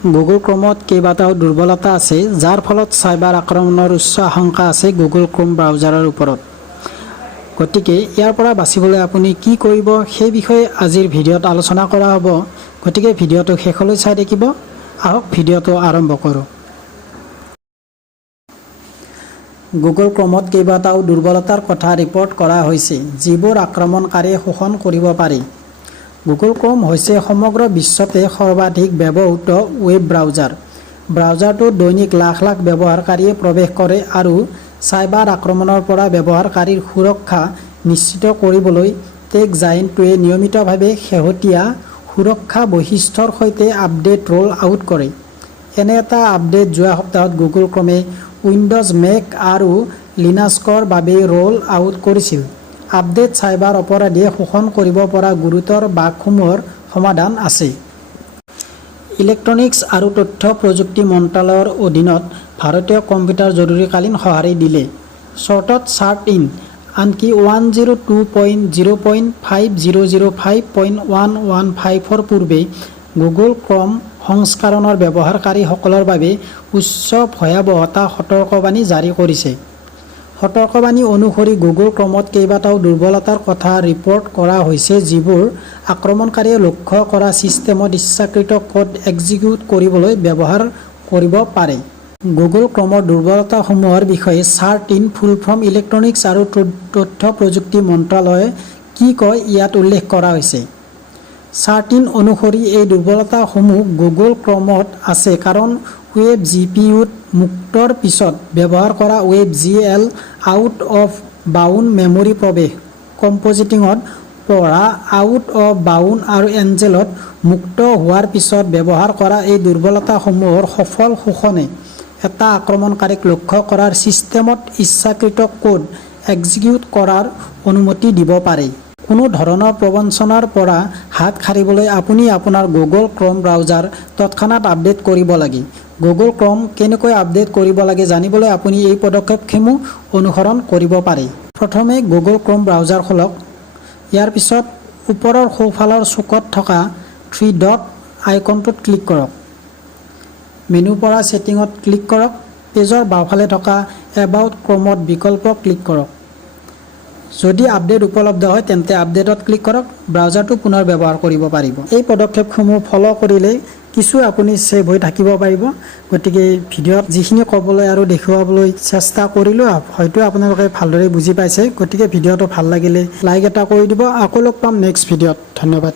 Google ক্ৰোমত কেইবাটাও দুৰ্বলতা আছে যাৰ ফলত সাইবাৰ আক্ৰমণৰ উচ্চ আশংকা আছে গুগল ক্ৰোম ব্ৰাউজাৰৰ ওপৰত। গতিকে ইয়াৰ পৰা বাচিবলৈ আপুনি কি কৰিব সেই বিষয়ে আজিৰ ভিডিঅ'ত আলোচনা কৰা হ'ব। গতিকে ভিডিঅ'টো শেষলৈ চাই থাকিব। আহক ভিডিঅ'টো আৰম্ভ কৰোঁ। গুগল ক্ৰোমত কেইবাটাও দুৰ্বলতাৰ কথা ৰিপৰ্ট কৰা হৈছে যিবোৰ আক্ৰমণকাৰীয়ে শোষণ কৰিব পাৰি। গুগল ক্ৰোম হৈছে সমগ্ৰ বিশ্বতে সৰ্বাধিক ব্যৱহৃত ৱেব ব্ৰাউজাৰ। ব্ৰাউজাৰটোত দৈনিক লাখ লাখ ব্যৱহাৰকাৰীয়ে প্ৰৱেশ কৰে আৰু সাইবাৰ আক্ৰমণৰ পৰা ব্যৱহাৰকাৰীৰ সুৰক্ষা নিশ্চিত কৰিবলৈ টেক জায়েণ্টটোৱে নিয়মিতভাৱে শেহতীয়া সুৰক্ষা বৈশিষ্ট্যৰ সৈতে আপডেট ৰোল আউট কৰে। এনে এটা আপডেট যোৱা সপ্তাহত গুগল ক্ৰোমে উইণ্ড'জ, মেক আৰু লিনাক্সৰ বাবে ৰোল আউট কৰিছিল। আপডেট সাইবাৰ অপৰাধীয়ে শোষণ কৰিব পৰা গুৰুতৰ বাগসমূহৰ সমাধান আছে। ইলেক্ট্ৰনিক্স আৰু তথ্য প্ৰযুক্তি মন্ত্ৰালয়ৰ অধীনত ভাৰতীয় কম্পিউটাৰ জৰুৰীকালীন সঁহাৰি দিলে। চৰ্টত চাৰ্ট ইন। আনকি 102.0.5005.1115 পূৰ্বে গুগল ক্ৰোম সংস্কৰণৰ ব্যৱহাৰকাৰীসকলৰ বাবে উচ্চ ভয়াৱহতা সতৰ্কবাণী জাৰি কৰিছে। সতৰ্কবাণী অনুসৰি গুগল ক্ৰোমত কেইবাটাও দুৰ্বলতাৰ কথা ৰিপৰ্ট কৰা হৈছে যিবোৰ আক্ৰমণকাৰীয়ে লক্ষ্য কৰা ছিষ্টেমত ইচ্ছাকৃত কোড এক্সিকিউট কৰিবলৈ ব্যৱহাৰ কৰিব পাৰে। গুগল ক্ৰোমৰ দুৰ্বলতাসমূহৰ বিষয়ে CERT In full form electronics আৰু তথ্য প্ৰযুক্তি মন্ত্ৰালয়ে কি কয় ইয়াত উল্লেখ কৰা হৈছে। চাৰ্ট ইন অনুসৰি এই দুৰ্বলতাসমূহ গুগল ক্ৰোমত আছে কাৰণ ৱেব জিপিইউত মুক্তৰ পিছত ব্যৱহাৰ কৰা web GL out of bound memory প্ৰৱেশ, কম্প'জিটিঙত পঢ়া আউট অফ বাউণ্ড আৰু এঞ্জেলত মুক্ত হোৱাৰ পিছত ব্যৱহাৰ কৰা এই দুৰ্বলতাসমূহৰ সফল শোষণে এটা আক্ৰমণকাৰীক লক্ষ্য কৰাৰ ছিষ্টেমত ইচ্ছাকৃত কোড এক্সিকিউট কৰাৰ অনুমতি দিব পাৰে। কোনো ধৰণৰ প্ৰবঞ্চনাৰ পৰা হাত সাৰিবলৈ আপুনি আপোনাৰ গুগল ক্ৰোম ব্ৰাউজাৰ তৎক্ষণাত আপডেট কৰিব লাগে। গুগল ক্ৰোম কেনেকৈ আপডেট কৰিব লাগে জানিবলৈ আপুনি এই পদক্ষেপসমূহ অনুসৰণ কৰিব পাৰে। প্ৰথমে গুগল ক্ৰোম ব্ৰাউজাৰ খোলক। ইয়াৰ পিছত ওপৰৰ সোঁফালৰ চুকত থকা 3 ডট আইকনটোত ক্লিক কৰক। মেনুৰ পৰা ছেটিঙত ক্লিক কৰক। পেজৰ বাওঁফালে থকা এবাউট ক্ৰোমত বিকল্প ক্লিক কৰক। যদি আপডেট উপলব্ধ হয় তেন্তে আপডেটত ক্লিক কৰক। ব্ৰাউজাৰটো পুনৰ ব্যৱহাৰ কৰিব পাৰিব। এই পদক্ষেপসমূহ ফ'ল' কৰিলে কিছু আপুনি ছেভ হৈ থাকিব পাৰিব। গতিকে ভিডিঅ'ত যিখিনি ক'বলৈ আৰু দেখুৱাবলৈ চেষ্টা কৰিলোঁ হয়তো আপোনালোকে ভালদৰে বুজি পাইছে। গতিকে ভিডিঅ'টো ভাল লাগিলে লাইক এটা কৰি দিব। আকৌ লগ পাম নেক্সট ভিডিঅ'ত। ধন্যবাদ।